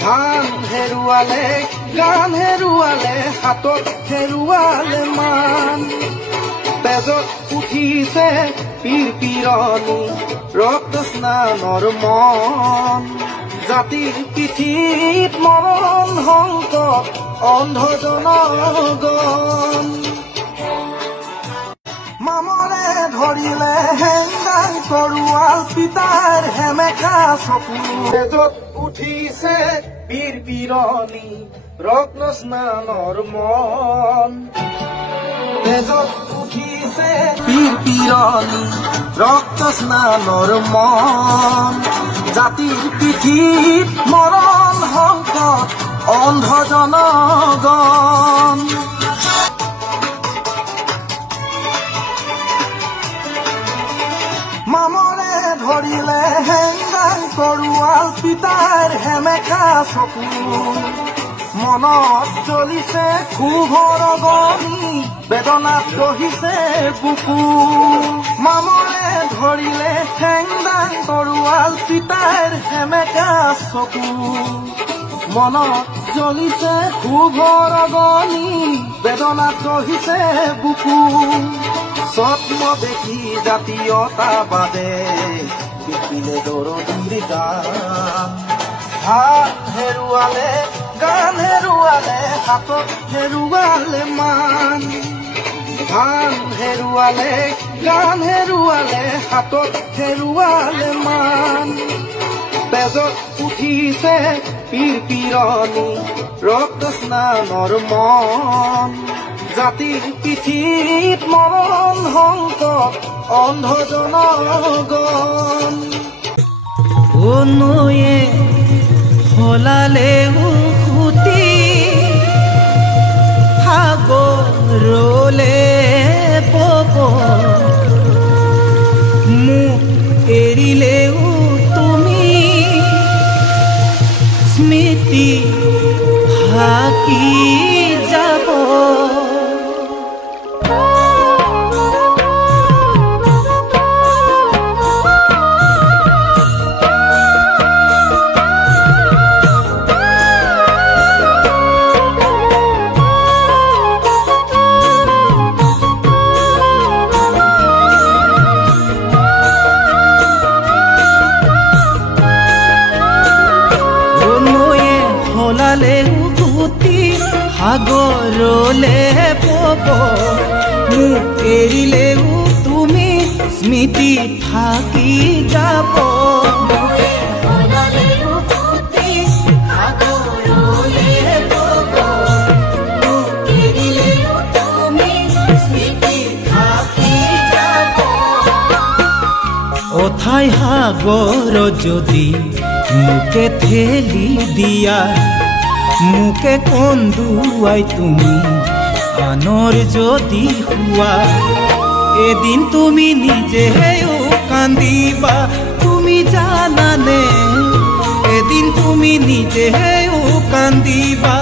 ধান হেৰুৱালে গান হেৰুৱালে হাতত হেৰুৱালে মান তেজত উঠিছে পীৰ পীৰণি ৰক্ত স্নানৰ মন জাতিৰ পিঠিত মৰণ সংকট অন্ধ জনগণ মামৰে ধৰিলে হেংদাং তৰোৱাল পিতাৰ হেমেকা চকু তেজত উঠিছে পীৰ পীৰণি ৰত্ন স্নানৰ মন তেজত উঠিছে পীৰ পীৰণি ৰক্ত স্নানৰ মন জাতিৰ পিঠিত মৰণ সংকট অন্ধ জনগণ মামৰে ধৰিলে হেংদাং তৰোৱাল পিতাৰ হেমেকা চকু মনত জ্বলিছে ক্ষোভৰ অগ্নি বেদনাত দহিছে বুকু মামৰে ধৰিলে হেংদাং তৰোৱাল পিতাৰ হেমেকা চকু মনত জ্বলিছে ক্ষোভৰ অগ্নি বেদনাত দহিছে বুকু স্বপ্ন দেখি জাতীয়তাবাদে বিকিলে দৰদীৰ গান হাত হেৰুৱালে গান হেৰুৱালে হাতত হেৰুৱালে মান ধান হেৰুৱালে গান হেৰুৱালে হাতত হেৰুৱালে মান তেজত উঠিছে পীৰ পীৰণি ৰক্ত স্নানৰ মন জাতিৰ পিঠিত মৰণ সংকট অন্ধ জনগণ নৈয়ে সলালে উখুতি সাগৰলে পব মোক এৰিলেও তুমি স্মৃতি ভাকি যাব সাগৰলে পব মোক এৰিলেও তুমি স্মৃতি থাকি যাব অথাই সাগৰ যদি মোকে ঠেলি দিয়া মুকে কন্দুৱাই তুমি আনৰ যদি হোৱা এদিন তুমি নিজেও কান্দিবা তুমি জানানে এদিন তুমি নিজেও কান্দিবা